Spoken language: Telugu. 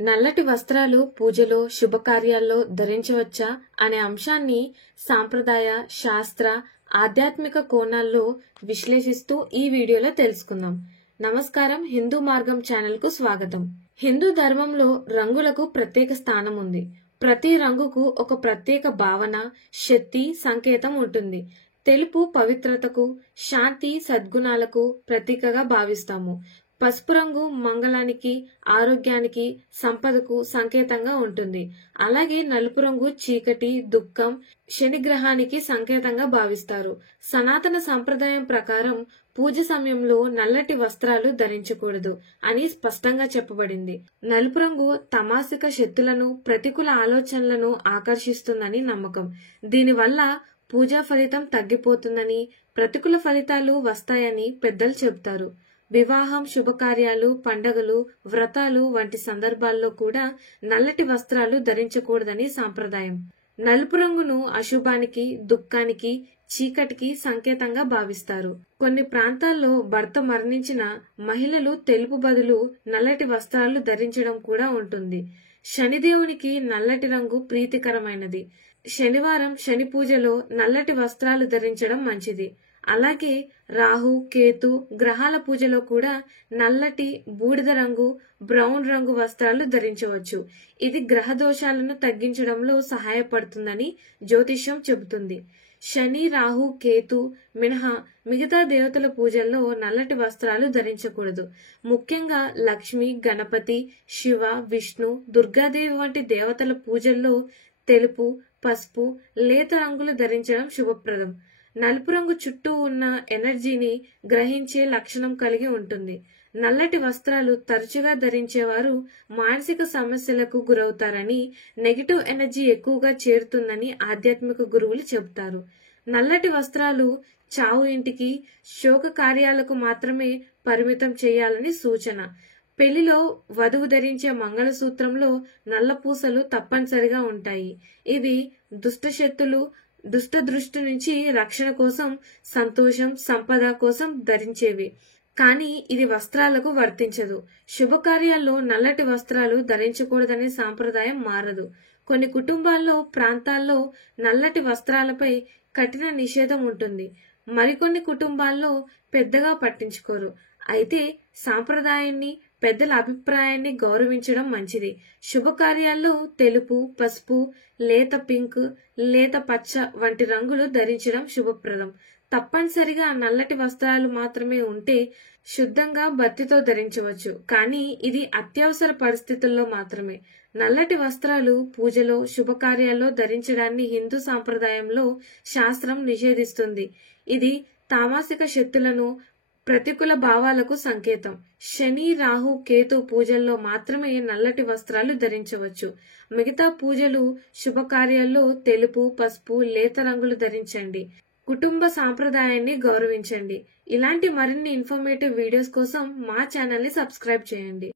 నల్లటి వస్త్రాలు పూజలో శుభకార్యాల్లో ధరించవచ్చా అనే అంశాన్ని సాంప్రదాయ, శాస్త్ర, ఆధ్యాత్మిక కోణాల్లో విశ్లేషిస్తూ ఈ వీడియోలో తెలుసుకుందాం. నమస్కారం, హిందూ మార్గం ఛానల్ కు స్వాగతం. హిందూ ధర్మంలో రంగులకు ప్రత్యేక స్థానం ఉంది. ప్రతి రంగుకు ఒక ప్రత్యేక భావన, శక్తి, సంకేతం ఉంటుంది. తెలుపు పవిత్రతకు, శాంతి, సద్గుణాలకు ప్రతీకగా భావిస్తాము. పసుపు రంగు మంగళానికి, ఆరోగ్యానికి, సంపదకు సంకేతంగా ఉంటుంది. అలాగే నలుపు రంగు చీకటి, దుఃఖం, శనిగ్రహానికి సంకేతంగా భావిస్తారు. సనాతన సంప్రదాయం ప్రకారం పూజ సమయంలో నల్లటి వస్త్రాలు ధరించకూడదు అని స్పష్టంగా చెప్పబడింది. నలుపు రంగు తమాసిక శక్తులను, ప్రతికూల ఆలోచనలను ఆకర్షిస్తుందని నమ్మకం. దీనివల్ల పూజా ఫలితం తగ్గిపోతుందని, ప్రతికూల ఫలితాలు వస్తాయని పెద్దలు చెబుతారు. వివాహం, శుభకార్యాలు, పండగలు, వ్రతాలు వంటి సందర్భాల్లో కూడా నల్లటి వస్త్రాలు ధరించకూడదని సాంప్రదాయం. నలుపు రంగును అశుభానికి, దుఃఖానికి, చీకటికి సంకేతంగా భావిస్తారు. కొన్ని ప్రాంతాల్లో భర్త మరణించిన మహిళలు తెలుపు బదులు నల్లటి వస్త్రాలు ధరించడం కూడా ఉంటుంది. శనిదేవునికి నల్లటి రంగు ప్రీతికరమైనది. శనివారం శని పూజలో నల్లటి వస్త్రాలు ధరించడం మంచిది. అలాగే రాహు, కేతు గ్రహాల పూజలో కూడా నల్లటి, బూడిద రంగు, బ్రౌన్ రంగు వస్త్రాలు ధరించవచ్చు. ఇది గ్రహ దోషాలను తగ్గించడంలో సహాయపడుతుందని జ్యోతిష్యం చెబుతుంది. శని, రాహు, కేతు మినహా మిగతా దేవతల పూజల్లో నల్లటి వస్త్రాలు ధరించకూడదు. ముఖ్యంగా లక్ష్మి, గణపతి, శివ, విష్ణు, దుర్గాదేవి వంటి దేవతల పూజల్లో తెలుపు, పసుపు, లేత రంగులు ధరించడం శుభప్రదం. నలుపు రంగు చుట్టూ ఉన్న ఎనర్జీని గ్రహించే లక్షణం కలిగి ఉంటుంది. నల్లటి వస్త్రాలు తరచుగా ధరించేవారు మానసిక సమస్యలకు గురవుతారని, నెగిటివ్ ఎనర్జీ ఎక్కువగా చేరుతుందని ఆధ్యాత్మిక గురువులు చెబుతారు. నల్లటి వస్త్రాలు చావు ఇంటికి, శోక కార్యాలకు మాత్రమే పరిమితం చేయాలని సూచన. పెళ్లిలో వధువు ధరించే మంగళసూత్రంలో నల్ల పూసలు తప్పనిసరిగా ఉంటాయి. ఇవి దుష్టశక్తులు, దుష్ట దృష్టి నుంచి రక్షణ కోసం, సంతోషం, సంపద కోసం ధరించేవి. కానీ ఇది వస్త్రాలకు వర్తించదు. శుభకార్యాల్లో నల్లటి వస్త్రాలు ధరించకూడదనే సాంప్రదాయం మారదు. కొన్ని కుటుంబాల్లో, ప్రాంతాల్లో నల్లటి వస్త్రాలపై కఠిన నిషేధం ఉంటుంది. మరికొన్ని కుటుంబాల్లో పెద్దగా పట్టించుకోరు. అయితే సాంప్రదాయాన్ని, పెద్దల అభిప్రాయాన్ని గౌరవించడం మంచిది. శుభకార్యాల్లో తెలుపు, పసుపు, లేత పింక్, లేత పచ్చ వంటి రంగులు ధరించడం శుభప్రదం. తప్పనిసరిగా నల్లటి వస్త్రాలు మాత్రమే ఉంటే శుద్ధంగా బత్తితో ధరించవచ్చు. కానీ ఇది అత్యవసర పరిస్థితుల్లో మాత్రమే. నల్లటి వస్త్రాలు పూజలో, శుభకార్యాల్లో ధరించడాన్ని హిందూ సాంప్రదాయంలో శాస్త్రం నిషేధిస్తుంది. ఇది తామాసిక శక్తులను, ప్రతికూల భావాలకు సంకేతం. శని, రాహు, కేతు పూజల్లో మాత్రమే నల్లటి వస్త్రాలు ధరించవచ్చు. మిగతా పూజలు, శుభకార్యాల్లో తెలుపు, పసుపు, లేత రంగులు ధరించండి. కుటుంబ సాంప్రదాయాన్ని గౌరవించండి. ఇలాంటి మరిన్ని ఇన్ఫర్మేటివ్ వీడియోస్ కోసం మా ఛానల్ ని సబ్స్క్రైబ్ చేయండి.